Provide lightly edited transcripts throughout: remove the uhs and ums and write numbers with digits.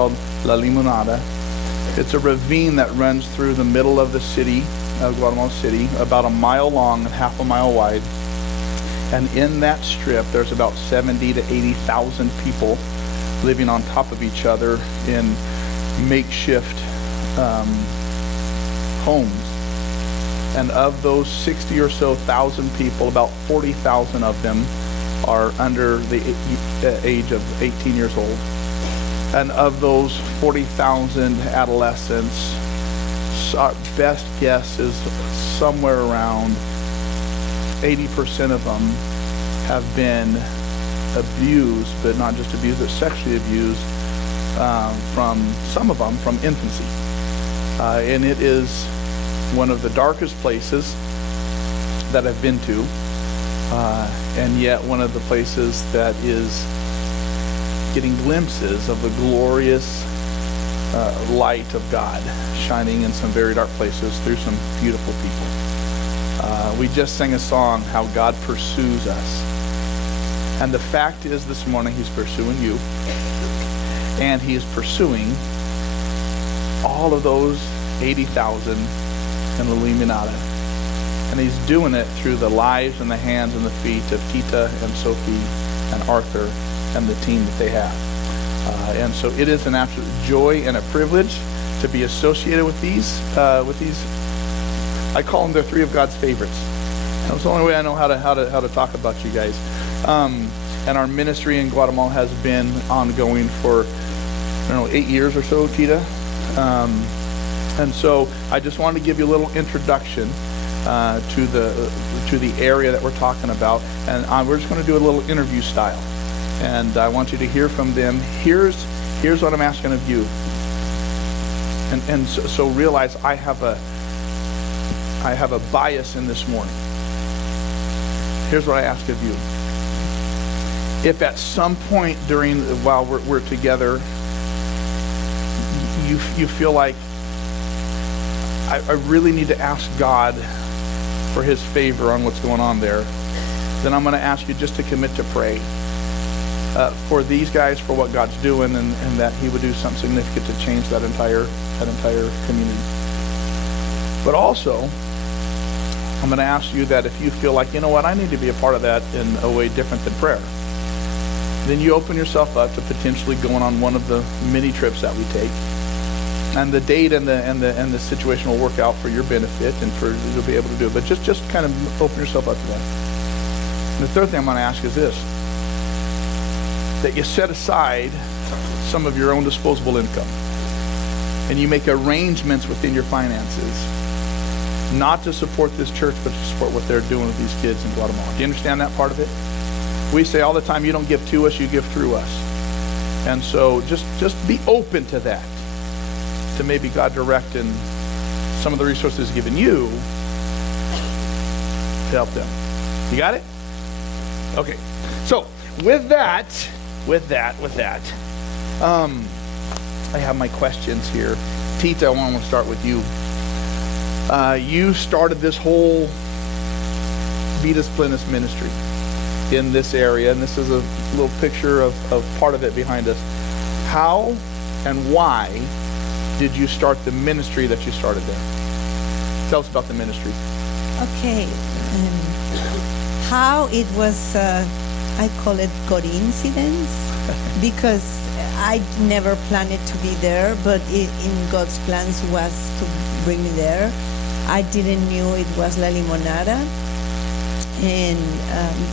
called La Limonada. It's a ravine that runs through the middle of the city of Guatemala City, about a mile long and half a mile wide. And in that strip, there's about 70 to 80,000 people living on top of each other in makeshift homes. And of those 60 or so thousand people, about 40,000 of them are under the age of 18 years old. And of those 40,000 adolescents, our best guess is somewhere around 80% of them have been abused, but not just abused, but sexually abused from some of them from infancy. And it is one of the darkest places that I've been to, and yet one of the places that is getting glimpses of the glorious light of God shining in some very dark places through some beautiful people. We just sang a song, How God Pursues Us. And the fact is this morning He's pursuing you, and He is pursuing all of those 80,000 in La Limonada. And He's doing it through the lives and the hands and the feet of Tita and Sophia and Arthur and the team that they have. And so it is an absolute joy and a privilege to be associated with these. I call them the three of God's favorites. That's the only way I know how to talk about you guys. And our ministry in Guatemala has been ongoing for 8 years or so, Tita. And so I just wanted to give you a little introduction to the area that we're talking about, and we're just going to do a little interview style. And I want you to hear from them. Here's what I'm asking of you. And so realize I have a bias in this morning. Here's what I ask of you. If at some point while we're together, you feel like I really need to ask God for His favor on what's going on there, then I'm going to ask you just to commit to pray for these guys, for what God's doing, and that He would do something significant to change that entire community. But also, I'm going to ask you that if you feel like, you know what, I need to be a part of that in a way different than prayer, then you open yourself up to potentially going on one of the many trips that we take. And the date and the situation will work out for your benefit and for you to be able to do it. But just kind of open yourself up to that. And the third thing I'm going to ask is this: that you set aside some of your own disposable income, and you make arrangements within your finances, not to support this church, but to support what they're doing with these kids in Guatemala. Do you understand that part of it? We say all the time, you don't give to us, you give through us. And so just be open to that, to maybe God directing some of the resources He's given you to help them. You got it? Okay. So with that, I have my questions here. Tita, I want to start with you. You started this whole Vidas Plenas ministry in this area, and this is a little picture of part of it behind us. How and why did you start the ministry that you started there? Tell us about the ministry. Okay. How it was, I call it coincidence, because I never planned to be there, but in God's plans was to bring me there. I didn't knew it was La Limonada. And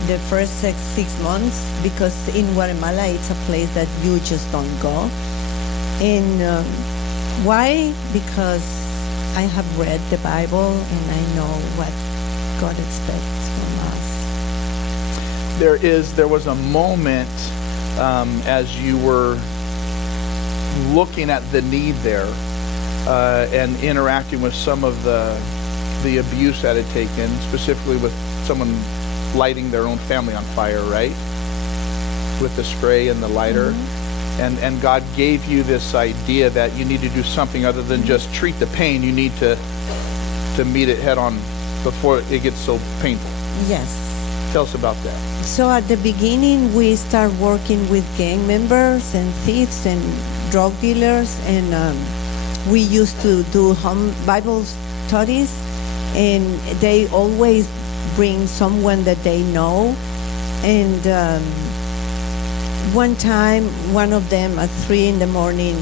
the first 6 months, because in Guatemala it's a place that you just don't go. And why? Because I have read the Bible and I know what God expects from us. There was a moment as you were looking at the need there and interacting with some of the abuse that had taken, specifically with someone lighting their own family on fire, right? With the spray and the lighter. Mm-hmm. And God gave you this idea that you need to do something other than just treat the pain. You need to meet it head on before it gets so painful. Yes. Tell us about that. So at the beginning, we start working with gang members and thieves and drug dealers, and we used to do home Bible studies, and they always bring someone that they know. And one time, one of them at 3 in the morning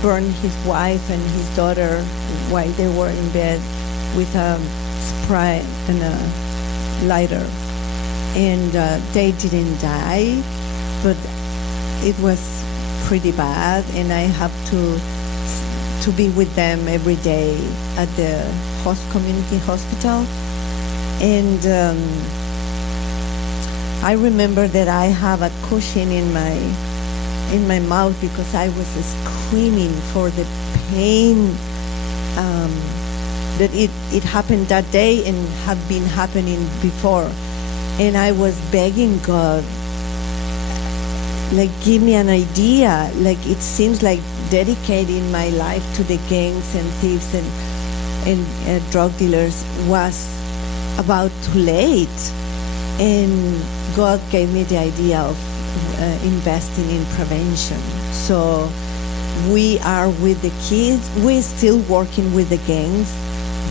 burned his wife and his daughter while they were in bed with a spray and a lighter. And they didn't die, but it was pretty bad, and I have to be with them every day at the community hospital. And I remember that I have a cushion in my mouth because I was screaming for the pain that it happened that day and had been happening before. And I was begging God, like, give me an idea. Like, it seems like dedicating my life to the gangs and thieves and drug dealers was about too late. And God gave me the idea of investing in prevention. So we are with the kids. We're still working with the gangs,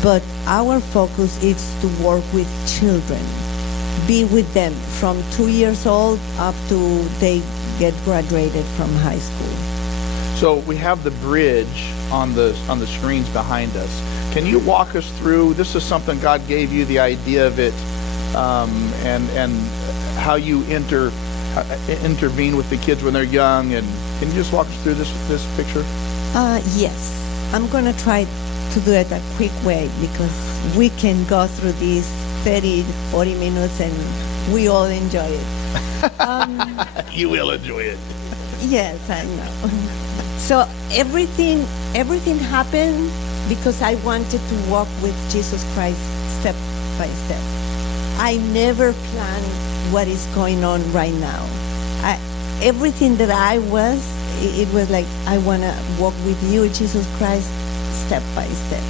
but our focus is to work with children. Be with them from 2 years old up to they get graduated from high school. So we have the bridge on the screens behind us. Can you walk us through? This is something God gave you the idea of it, and how you intervene with the kids when they're young. And can you just walk us through this picture? Yes, I'm gonna try to do it a quick way because we can go through these 30, 40 minutes and we all enjoy it. You will enjoy it. Yes, I know. So everything happened because I wanted to walk with Jesus Christ step by step. I never planned what is going on right now. Everything that I was, it was like, I want to walk with you, Jesus Christ, step by step.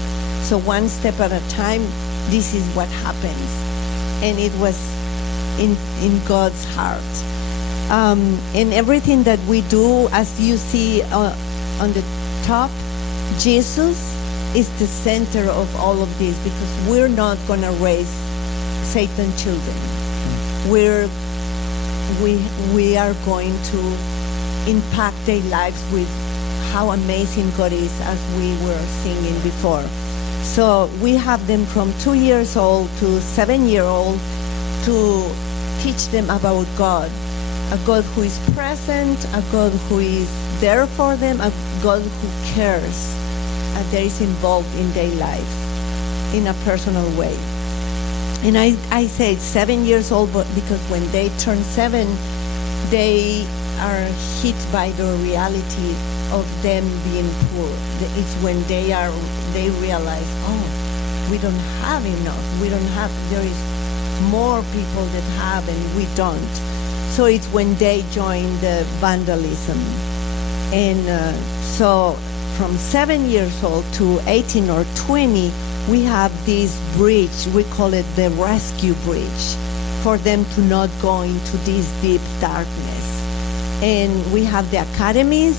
So one step at a time, this is what happens. And it was in God's heart. And everything that we do, as you see on the top, Jesus is the center of all of this because we're not going to raise Satan children. We are going to impact their lives with how amazing God is, as we were singing before. So we have them from 2 years old to 7-year-old to teach them about God, a God who is present, a God who is there for them, a God who cares, and that is involved in their life in a personal way. And I say 7 years old, but because when they turn 7, they are hit by the reality of them being poor. It's when they realize, oh, we don't have enough. There is more people that have and we don't. So it's when they join the vandalism. And so from 7 years old to 18 or 20, we have this bridge, we call it the rescue bridge, for them to not go into this deep darkness. And we have the academies.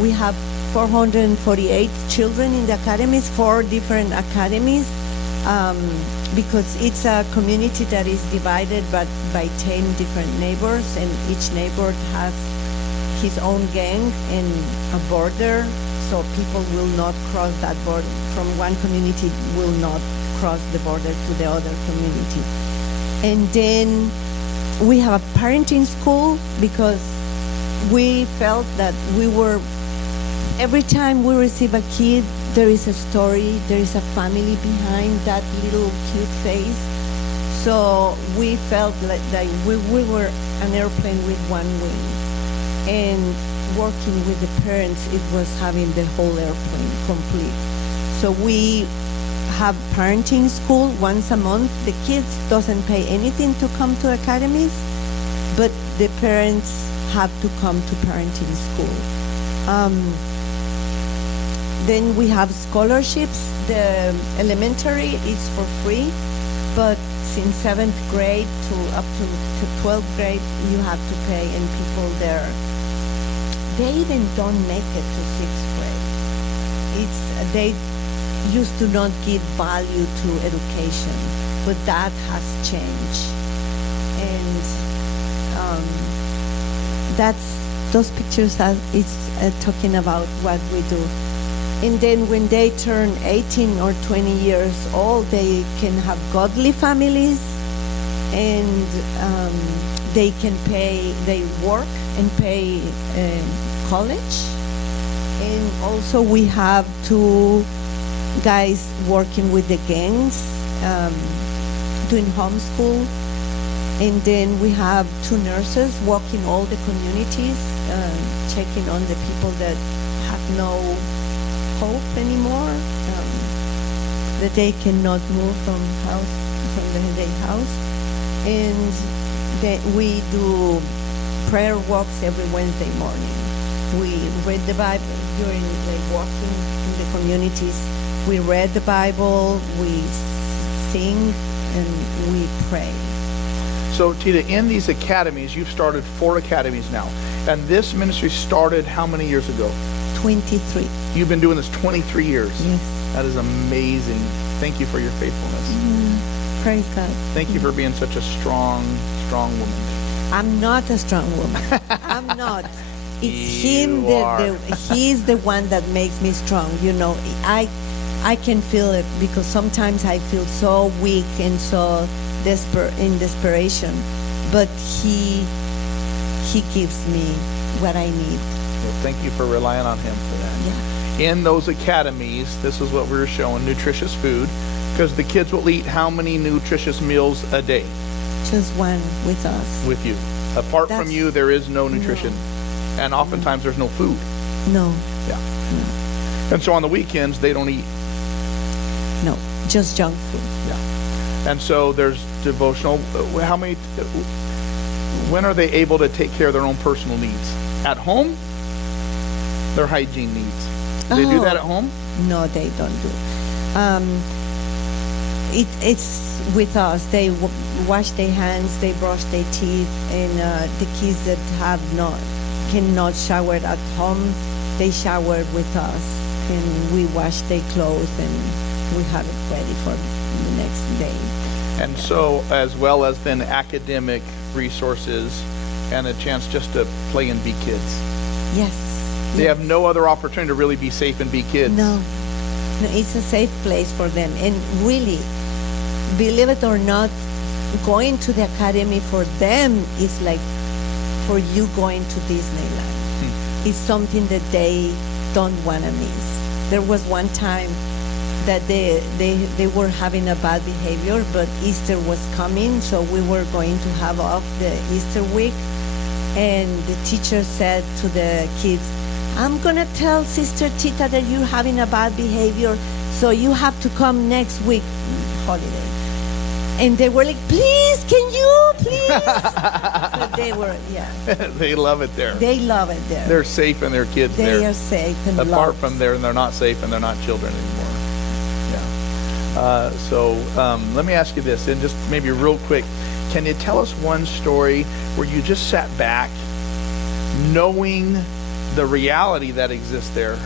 We have 448 children in the academies, 4 different academies, because it's a community that is divided by 10 different neighbors, and each neighbor has his own gang and a border, so people will not cross that border. From one community will not cross the border to the other community. And then we have a parenting school because we felt that every time we receive a kid, there is a story, there is a family behind that little cute face. So we felt like we were an airplane with one wing. And working with the parents, it was having the whole airplane complete. So we have parenting school once a month. The kids doesn't pay anything to come to academies, but the parents have to come to parenting school. Then we have scholarships. The elementary is for free, but in 7th grade to up to 12th grade, you have to pay, and people there, they even don't make it to 6th grade. They used to not give value to education, but that has changed. And those pictures is talking about what we do. And then when they turn 18 or 20 years old, they can have godly families, and they work and pay college. And also we have 2 guys working with the gangs, doing homeschool. And then we have 2 nurses walking all the communities, checking on the people that have no hope anymore, that they cannot move from their house. And we do prayer walks every Wednesday morning. We read the Bible during walking in the communities. We read the Bible, we sing, and we pray. So, Tita, in these academies, you've started 4 academies now. And this ministry started how many years ago? 23. You've been doing this 23 years. Yes. That is amazing. Thank you for your faithfulness. Praise God. Thank you for being such a strong woman. I'm not a strong woman. I'm not. It's You him are. he's the one that makes me strong. You know, I can feel it, because sometimes I feel so weak and so in desperation, but he gives me what I need. Well, thank you for relying on him for that. Yeah. In those academies, this is what we were showing, nutritious food, because the kids will eat how many nutritious meals a day? Just one with us. With you. Apart from you, there is no nutrition. No. And oftentimes there's no food. No. Yeah. No. And so on the weekends, they don't eat. No. Just junk food. Yeah. And so there's devotional. When are they able to take care of their own personal needs? At home? Their hygiene needs. Do they do that at home? No, they don't do. It's with us. They wash their hands, they brush their teeth, and the kids that cannot shower at home, they shower with us, and we wash their clothes, and we have it ready for the next day. And so, as well as then academic resources and a chance just to play and be kids. Yes. They have no other opportunity to really be safe and be kids. No, it's a safe place for them. And really, believe it or not, going to the academy for them is like for you going to Disneyland. It's something that they don't want to miss. There was one time that they were having a bad behavior, but Easter was coming, so we were going to have off the Easter week. And the teacher said to the kids, I'm going to tell Sister Tita that you're having a bad behavior, so you have to come next week, holiday. And they were like, please, can you, please? So they were, yeah. They love it there. They love it there. They're safe and their kids there. They are safe and loved. Apart from there, they're not safe and they're not children anymore. Yeah. So let me ask you this, and just maybe real quick, can you tell us one story where you just sat back knowing the reality that exists there,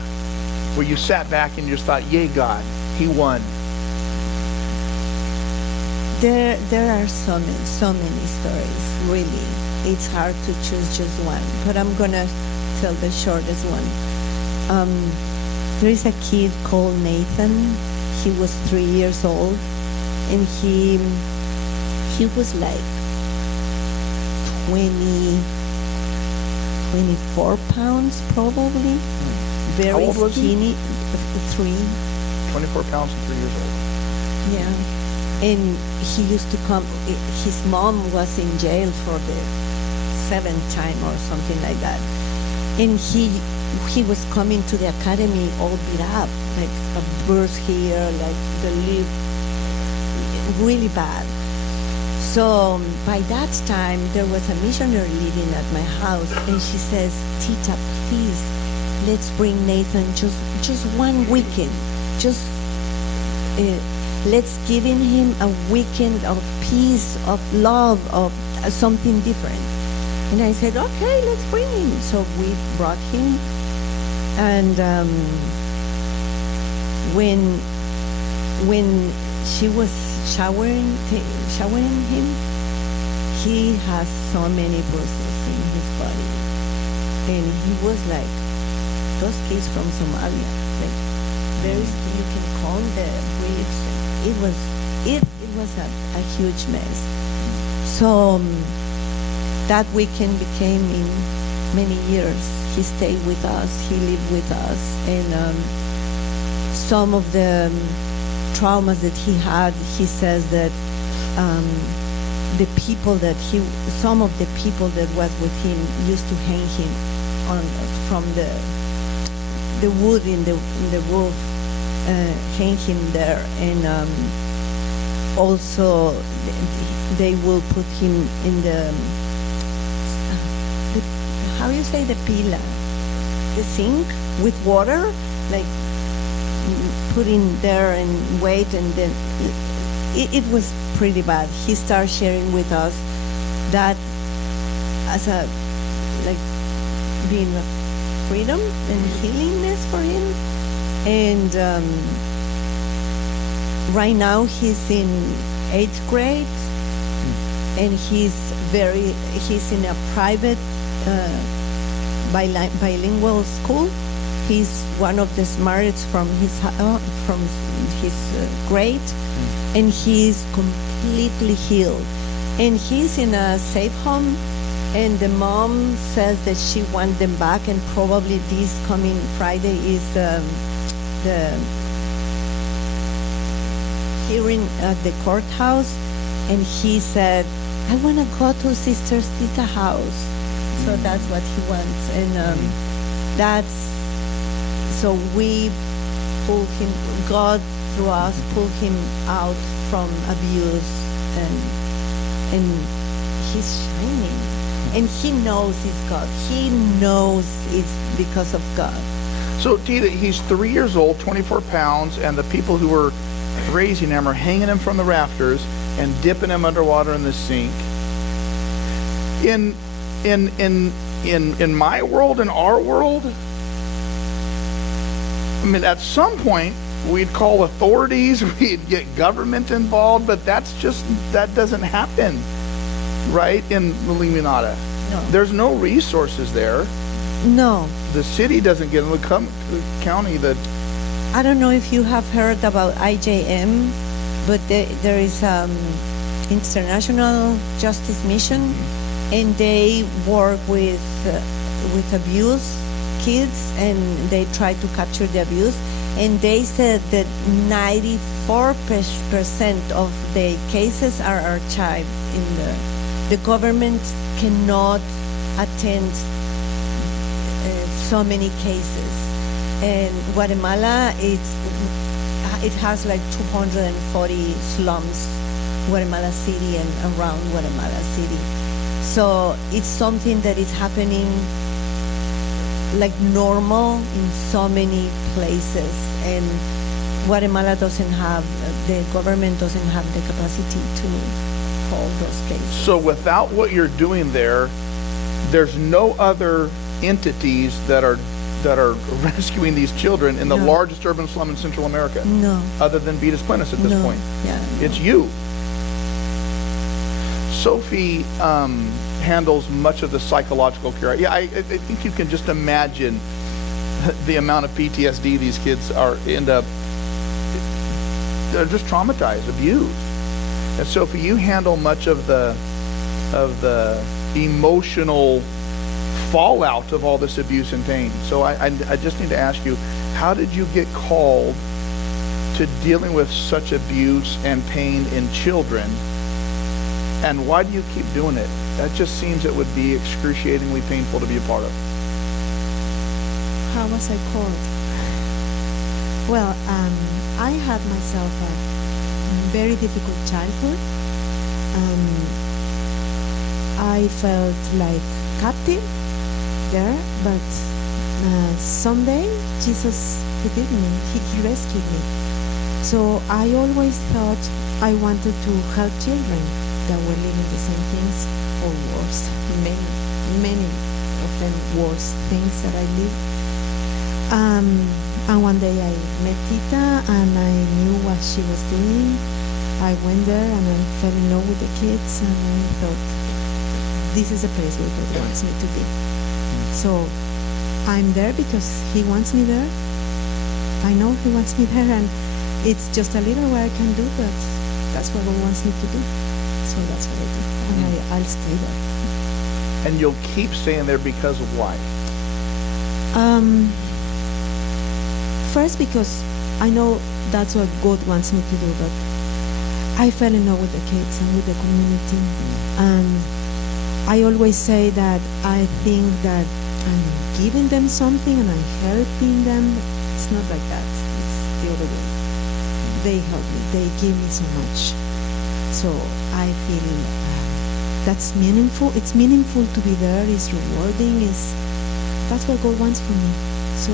where you sat back and you just thought, yay, God, he won? There are so many stories, really. It's hard to choose just one, but I'm going to tell the shortest one. There is a kid called Nathan. He was 3 years old, and he was like 24 pounds probably. Very How old was skinny. he? 3. 24 pounds and 3 years old. Yeah. And he used to come, his mom was in jail for the 7th time or something like that. And he was coming to the academy all beat up, like a burst here, like the lip, really bad. So by that time, there was a missionary living at my house, and she says, Tita, please, let's bring Nathan just one weekend. let's give him a weekend of peace, of love, of something different. And I said, okay, let's bring him. So we brought him, and when she was showering him, he has so many bruises in his body, and he was like those kids from Somalia, like very, you can call the ribs. It was a huge mess. So that weekend became in many years. He stayed with us, he lived with us, and some of the traumas that he had, he says that some of the people that was with him used to hang him from the wood in the roof, hang him there, and also they will put him in the how you say, the pila, the sink with water, like put in there and wait, and then it was pretty bad. He started sharing with us that as a, like, being a freedom and healingness for him. And right now he's in 8th grade, and he's in a private bilingual school. He's one of the smartest from his grade, and he's completely healed. And he's in a safe home, and the mom says that she wants them back, and probably this coming Friday is the hearing at the courthouse. And he said, I want to go to Sister Tita's house. So that's what he wants. And so we pulled him, God through us pulled him out from abuse, and he's shining. And he knows it's God. He knows it's because of God. So, Tita, he's 3 years old, 24 pounds, and the people who were raising him are hanging him from the rafters and dipping him underwater in the sink. In my world, in our world, I mean, at some point, we'd call authorities, we'd get government involved, but that doesn't happen, right, in Limonada. No. There's no resources there. No. The city doesn't get them. The county, I don't know if you have heard about IJM, but there is International Justice Mission, and they work with abuse kids, and they try to capture the abuse. And they said that 94% of the cases are archived in the government cannot attend so many cases. And Guatemala, it has like 240 slums, Guatemala City and around Guatemala City. So it's something that is happening like normal in so many places, and Guatemala doesn't have, the government doesn't have the capacity to hold those cases. So without what you're doing there's no other entities that are rescuing these children in the largest urban slum in Central America. No. Other than Vidas Plenas at this point. Yeah. It's you. Sophie handles much of the psychological care. Yeah, I think you can just imagine the amount of PTSD these kids they're just traumatized, abused. And Sophie, you handle much of the emotional fallout of all this abuse and pain. So I just need to ask you, how did you get called to dealing with such abuse and pain in children? And why do you keep doing it? That just seems it would be excruciatingly painful to be a part of. How was I called? Well, I had myself a very difficult childhood. I felt like captive there, but someday Jesus forgave me. He rescued me. So I always thought I wanted to help children that were living the same things or worse, many of them worse things that I lived. And one day I met Tita and I knew what she was doing. I went there and I fell in love with the kids and I thought, this is a place where God wants me to be. So I'm there because He wants me there. I know He wants me there, and it's just a little what I can do, but that's what God wants me to do. So that's what I do, and I'll stay there. And you'll keep staying there because of why? First, because I know that's what God wants me to do, but I fell in love with the kids and with the community. And I always say that I think that I'm giving them something and I'm helping them. It's not like that. It's the other way. They help me. They give me so much. So I feel that's meaningful. It's meaningful to be there. It's rewarding. That's what God wants from me. So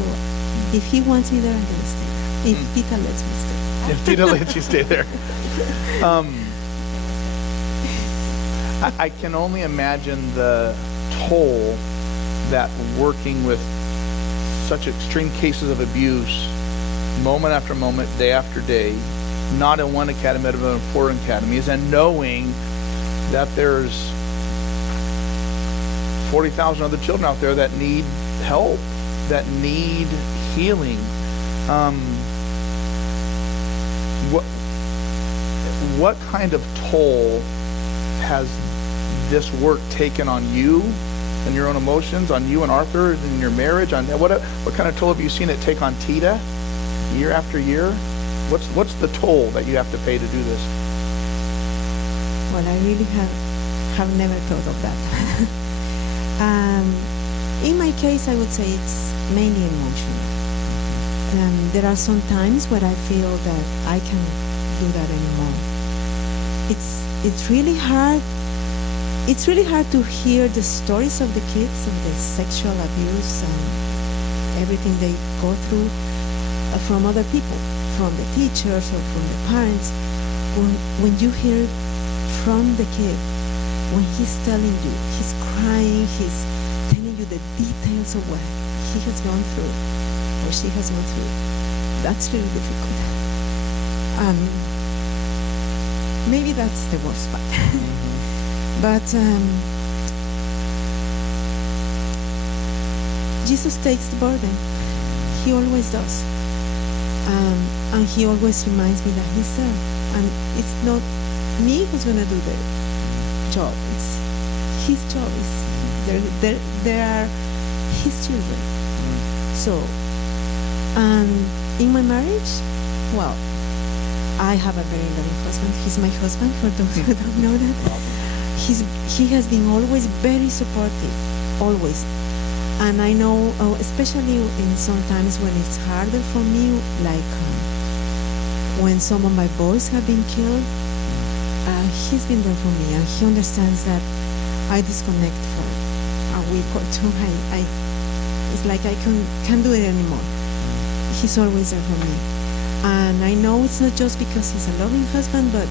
if He wants me there, I'm going to stay there. If Tita lets me stay. If Tita lets you stay there. I can only imagine the toll that working with such extreme cases of abuse, moment after moment, day after day, not in one academy, but in 4 academies, and knowing that there's 40,000 other children out there that need help, that need healing. What kind of toll has this work taken on you and your own emotions, on you and Arthur, in your marriage? On what kind of toll have you seen it take on Tita, year after year? What's the toll that you have to pay to do this? Well, I really have never thought of that. In my case, I would say it's mainly emotional. There are some times where I feel that I can't do that anymore. It's really hard. It's really hard to hear the stories of the kids, of the sexual abuse and everything they go through from other people, from the teachers or from the parents. When you hear from the kid, when he's telling you, he's crying, he's telling you the details of what he has gone through or she has gone through, that's really difficult. Maybe that's the worst part. But Jesus takes the burden. He always does. And He always reminds me that He's there. And it's not me who's going to do the job. It's His job. There are His children. So, in my marriage, well, I have a very loving husband. He's my husband, for those who don't know that. He has been always very supportive, always. And I know, especially in sometimes when it's harder for me, like when some of my boys have been killed, he's been there for me, and he understands that I disconnect for a week or two. It's like I can't do it anymore. He's always there for me. And I know it's not just because he's a loving husband, but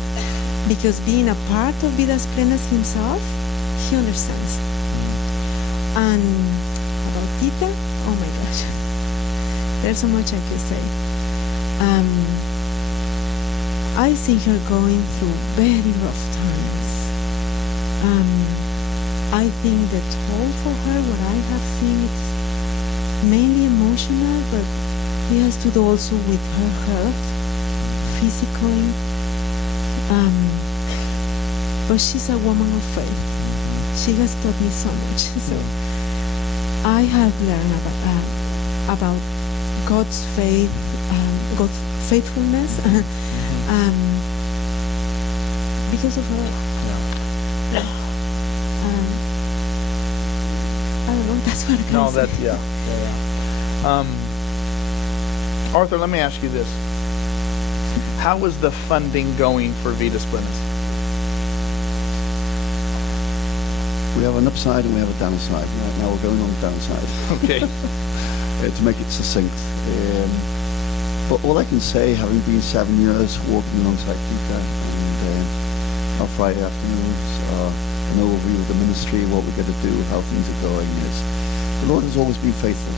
because being a part of Vidas Plenas himself, he understands. And about Tita, oh my gosh, there's so much I could say. I see her going through very rough times. I think the toll for her, what I have seen, it's mainly emotional, but it has to do also with her health, physically. But she's a woman of faith. She has taught me so much. So I have learned about God's faith, God's faithfulness, because of her. I don't know. That's what I can No, say. that's yeah. Arthur, let me ask you this: how is the funding going for Vidas Plenas? We have an upside and we have a downside. Right now we're going on the downside. Okay. To make it succinct. But all I can say, having been 7 years walking alongside Tita, and our Friday afternoons are an overview of the ministry, what we're going to do, how things are going, is the Lord has always been faithful.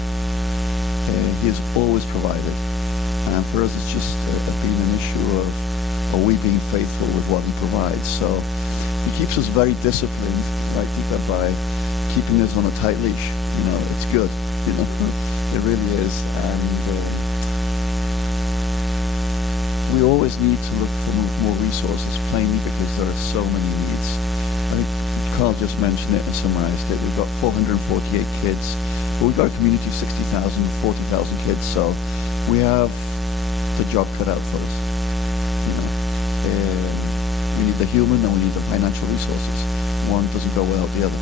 He has always provided. And for us, it's just been an issue of, are we being faithful with what he provides? So he keeps us very disciplined, like Tita, by keeping us on a tight leash. You know, it's good. You know, it really is. And we always need to look for more resources, plainly because there are so many needs. I think Carl just mentioned it and summarized it. We've got 448 kids, but we've got a community of 60,000, 40,000 kids, so we have the job cut out for us. You know, we need the human and we need the financial resources. One doesn't go without the other.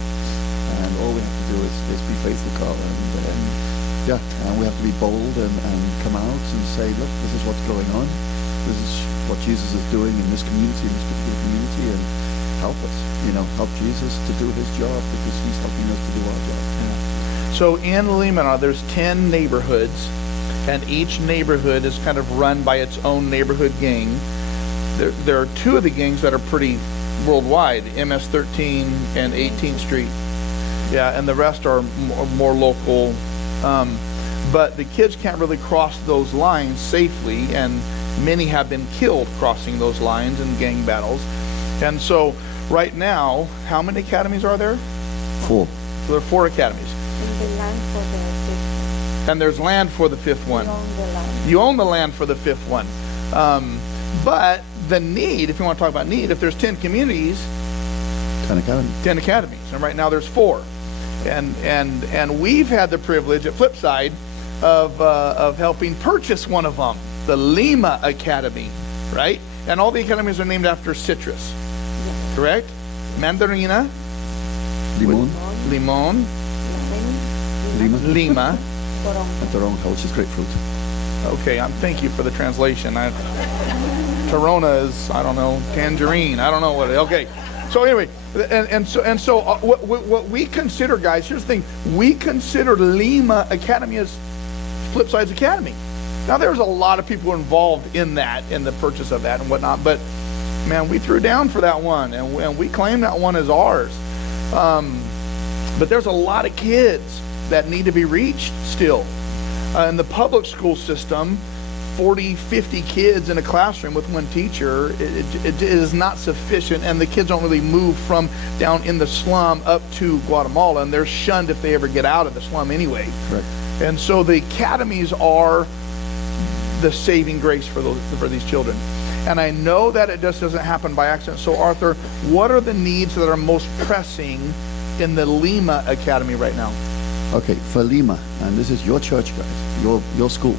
And all we have to do is be faithful, Carl, and we have to be bold and come out and say, look, this is what's going on. This is what Jesus is doing in this community, in this particular community, and help us, you know, help Jesus to do his job because he's helping us to do our job. Yeah. So in Lima, there's 10 neighborhoods, and each neighborhood is kind of run by its own neighborhood gang. There are two of the gangs that are pretty worldwide, MS-13 and 18th Street. Yeah, and the rest are more local. But the kids can't really cross those lines safely, and many have been killed crossing those lines in gang battles. And so right now, how many academies are there? 4. So there are 4 academies. And the land for the fifth. And there's land for the 5th one. We own the land. You own the land for the 5th one. But the need, if you want to talk about need, if there's 10 communities, 10 academies. 10 academies. And right now there's 4. And we've had the privilege at Flipside of helping purchase one of them, the Lima Academy, right? And all the academies are named after citrus, correct? Mandarina, Limon, Limon, Lima. and Toronja, which is grapefruit. Okay, thank you for the translation. Torona is, I don't know, tangerine. I don't know what. Okay, so anyway, and so what we consider, guys. Here's the thing: we consider Lima Academy as Flipside's academy. Now, there's a lot of people involved in that, in the purchase of that and whatnot. But man, we threw down for that one, and we claim that one as ours. But there's a lot of kids that need to be reached still. In the public school system, 40, 50 kids in a classroom with one teacher, it is not sufficient, and the kids don't really move from down in the slum up to Guatemala, and they're shunned if they ever get out of the slum anyway. Correct. And so the academies are the saving grace for these children. And I know that it just doesn't happen by accident. So Arthur, what are the needs that are most pressing in the Lima Academy right now? Okay, for Lima, and this is your church, guys, your school.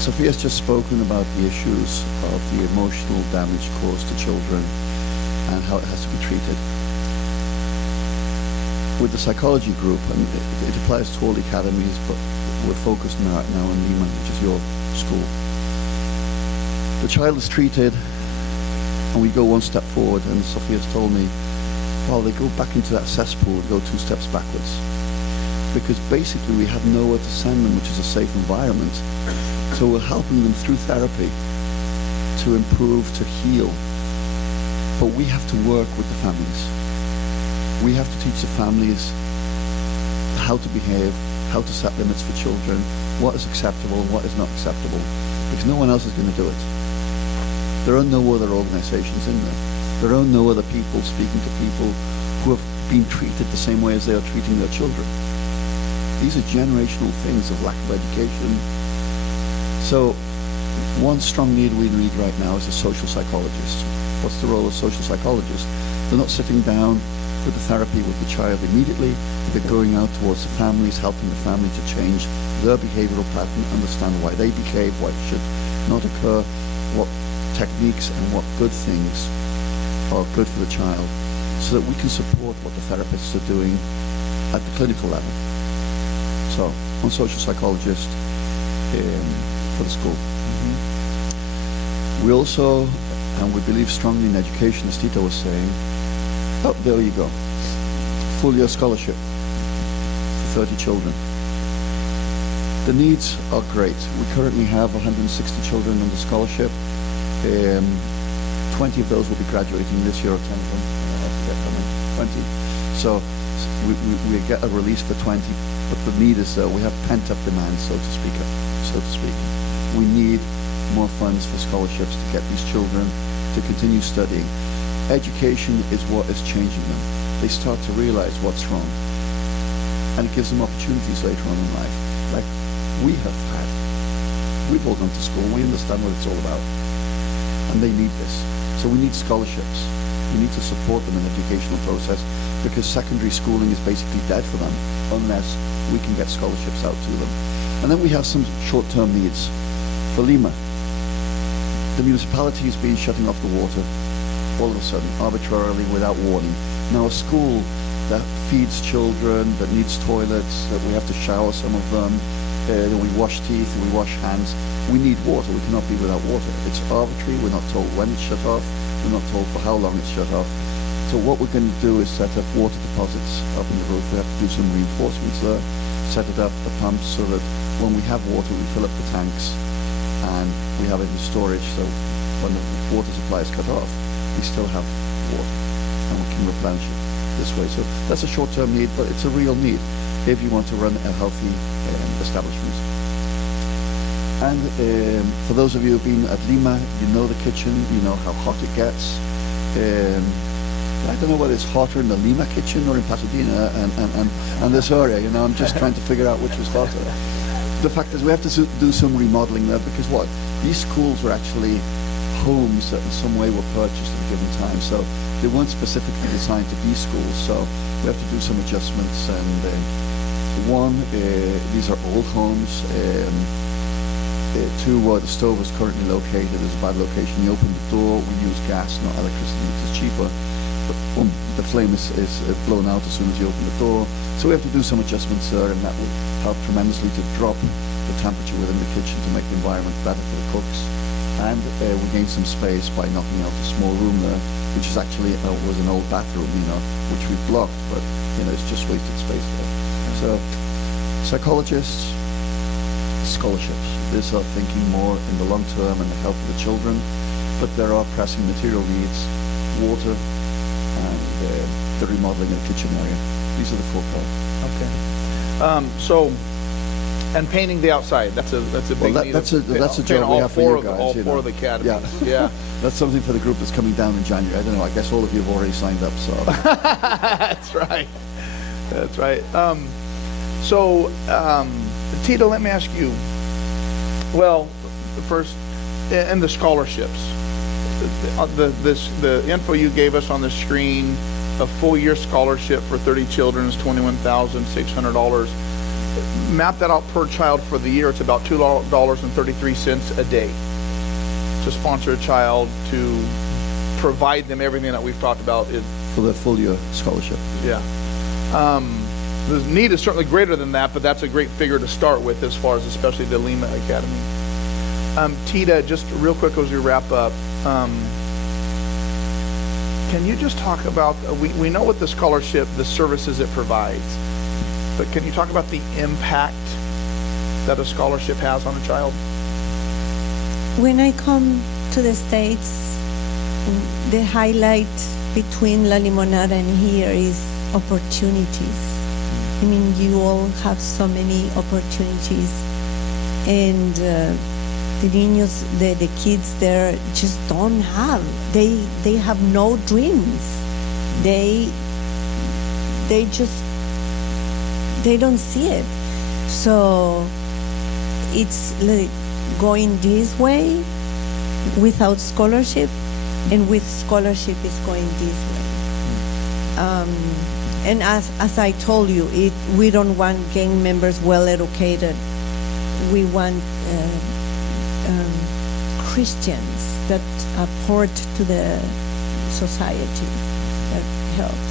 Sophia's just spoken about the issues of the emotional damage caused to children and how it has to be treated. With the psychology group, and it applies to all the academies, but we're focused now on Lima, which is your school. The child is treated, and we go one step forward, and Sophia's told me, well, they go back into that cesspool, go 2 steps backwards. Because basically we have nowhere to send them, which is a safe environment. So we're helping them through therapy to improve, to heal. But we have to work with the families. We have to teach the families how to behave, how to set limits for children, what is acceptable and what is not acceptable, because no one else is going to do it. There are no other organizations in there. There are no other people speaking to people who have been treated the same way as they are treating their children. These are generational things of lack of education. So one strong need we need right now is a social psychologist. What's the role of social psychologists? They're not sitting down with the therapy with the child immediately. They're going out towards the families, helping the family to change their behavioral pattern, understand why they behave, why it should not occur, what techniques and what good things are good for the child, so that we can support what the therapists are doing at the clinical level. So, one social psychologist for the school. Mm-hmm. We also, and we believe strongly in education, as Tita was saying. Oh, there you go. Full year scholarship for 30 children. The needs are great. We currently have 160 children under scholarship. 20 of those will be graduating this year, or 10 of them. I forget how many. 20. So we get a release for 20, but the need is there. We have pent-up demand, so to speak. We need more funds for scholarships to get these children to continue studying. Education is what is changing them. They start to realize what's wrong, and it gives them opportunities later on in life. Like we have had. We've all gone to school. We understand what it's all about, and they need this. So we need scholarships. We need to support them in the educational process, because secondary schooling is basically dead for them unless we can get scholarships out to them. And then we have some short-term needs. For Lima, the municipality has been shutting off the water all of a sudden, arbitrarily, without warning. Now a school that feeds children, that needs toilets, that we have to shower some of them, that we wash teeth, we wash hands, we need water. We cannot be without water. It's arbitrary. We're not told when it's shut off. We're not told for how long it's shut off. So what we're going to do is set up water deposits up in the roof. We have to do some reinforcements there, set it up, the pumps, so that when we have water, we fill up the tanks and we have it in storage. So when the water supply is cut off, we still have water and we can replenish it this way. So that's a short-term need, but it's a real need if you want to run a healthy establishment. And for those of you who've been at Lima, you know the kitchen, you know how hot it gets. I don't know whether it's hotter in the Lima kitchen or in Pasadena and this area. You know, I'm just trying to figure out which is hotter. The fact is we have to do some remodeling there, because what? These schools were actually homes that in some way were purchased at a given time. So they weren't specifically designed to be schools. So we have to do some adjustments. And these are old homes. Two, where the stove is currently located is a bad location. You open the door, we use gas, not electricity, which is cheaper. But the flame is blown out as soon as you open the door. So we have to do some adjustments there, and that will help tremendously to drop the temperature within the kitchen to make the environment better for the cooks. And we gained some space by knocking out a small room there, which is actually was an old bathroom, you know, which we blocked, but you know, it's just wasted space there. So psychologists, scholarships. This are thinking more in the long term and the health of the children, but there are pressing material needs, water, and the remodeling of the kitchen area. These are the four pillars. Okay. And painting the outside. That's a big need. That's a job we have for you guys. All four of the academies. Yeah. That's something for the group that's coming down in January. I don't know. I guess all of you have already signed up. So. That's right. That's right. Tita, let me ask you. Well, first, in the scholarships, the info you gave us on the screen, a full-year scholarship for 30 children is $21,600. Map that out per child for the year. It's about $2.33 a day to sponsor a child, to provide them everything that we've talked about. For the full-year scholarship. Yeah. The need is certainly greater than that, but that's a great figure to start with, as far as especially the Lima Academy. Tita, just real quick as we wrap up, can you just talk about, we know what the scholarship, the services it provides, but can you talk about the impact that a scholarship has on a child? When I come to the States, the highlight between La Limonada and here is opportunities. I mean, you all have so many opportunities, and the niños, the kids there just don't have. They have no dreams. They don't see it. So it's like going this way without scholarship, and with scholarship is going this way. And as I told you, we don't want gang members well educated. We want Christians that apport to the society, that helps.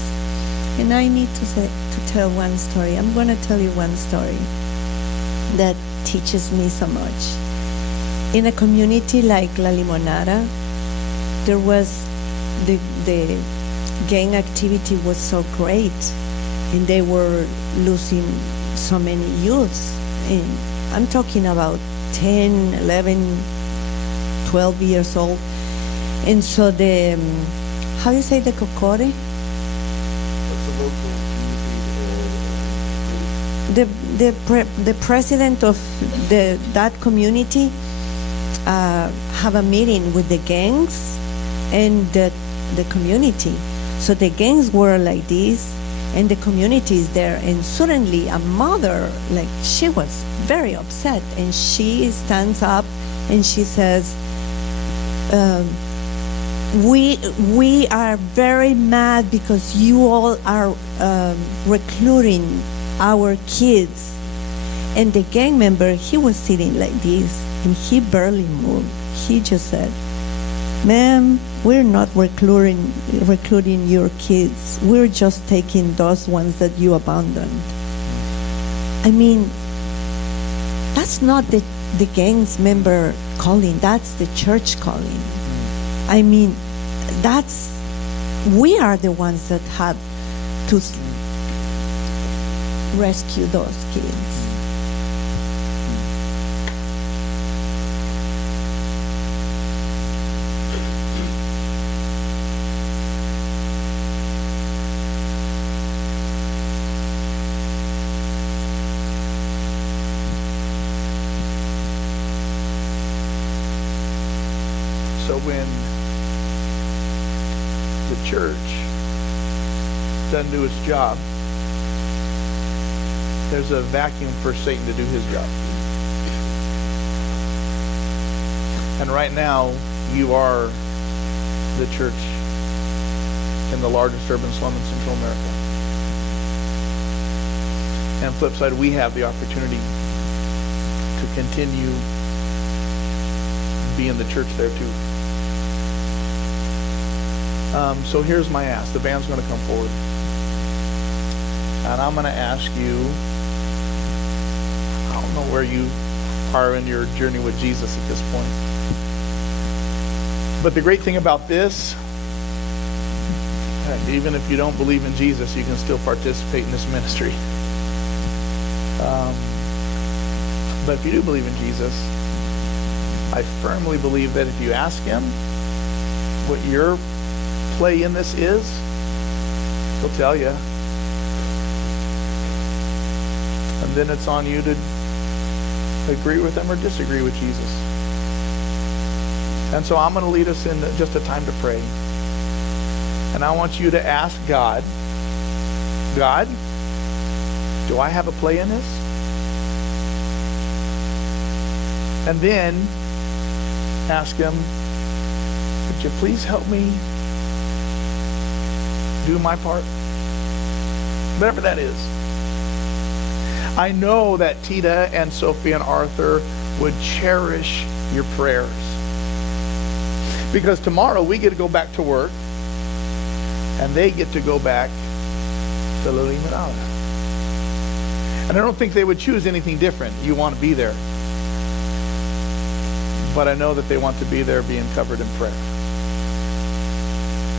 And I need to tell one story. I'm going to tell you one story that teaches me so much. In a community like La Limonada, there was the gang activity was so great, and they were losing so many youths. I'm talking about 10, 11, 12 years old. And so the, how do you say the cocore? The president of that community have a meeting with the gangs and the community. So the gangs were like this, and the community is there. And suddenly, a mother, like, she was very upset, and she stands up and she says, "We are very mad because you all are recruiting our kids." And the gang member, he was sitting like this, and he barely moved. He just said, "Ma'am, we're not recruiting your kids. We're just taking those ones that you abandoned." I mean, that's not the gang's member calling, that's the church calling. I mean, we are the ones that had to rescue those kids. So when the church doesn't do its job, there's a vacuum for Satan to do his job. And right now, you are the church in the largest urban slum in Central America. And flip side, we have the opportunity to continue being the church there too. So here's my ask. The band's going to come forward. And I'm going to ask you, I don't know where you are in your journey with Jesus at this point. But the great thing about this, even if you don't believe in Jesus, you can still participate in this ministry. But if you do believe in Jesus, I firmly believe that if you ask him what your play in this is, he'll tell you. And then it's on you to agree with him or disagree with Jesus. And so I'm going to lead us in just a time to pray. And I want you to ask God, God, do I have a play in this? And then ask him, would you please help me do my part? Whatever that is. I know that Tita and Sophia and Arthur would cherish your prayers. Because tomorrow we get to go back to work and they get to go back to La Limonada. And I don't think they would choose anything different. You want to be there. But I know that they want to be there being covered in prayer.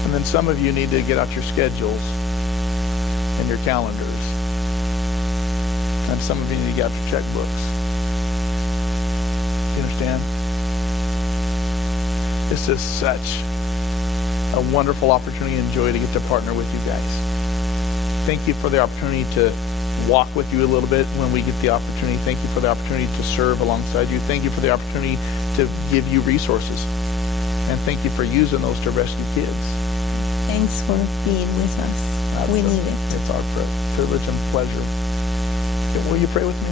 And then some of you need to get out your schedules and your calendars. And some of you need to get out your checkbooks. You understand? This is such a wonderful opportunity and joy to get to partner with you guys. Thank you for the opportunity to walk with you a little bit when we get the opportunity. Thank you for the opportunity to serve alongside you. Thank you for the opportunity to give you resources. And thank you for using those to rescue kids. Thanks for being with us. We need it. It's our privilege and pleasure. Will you pray with me?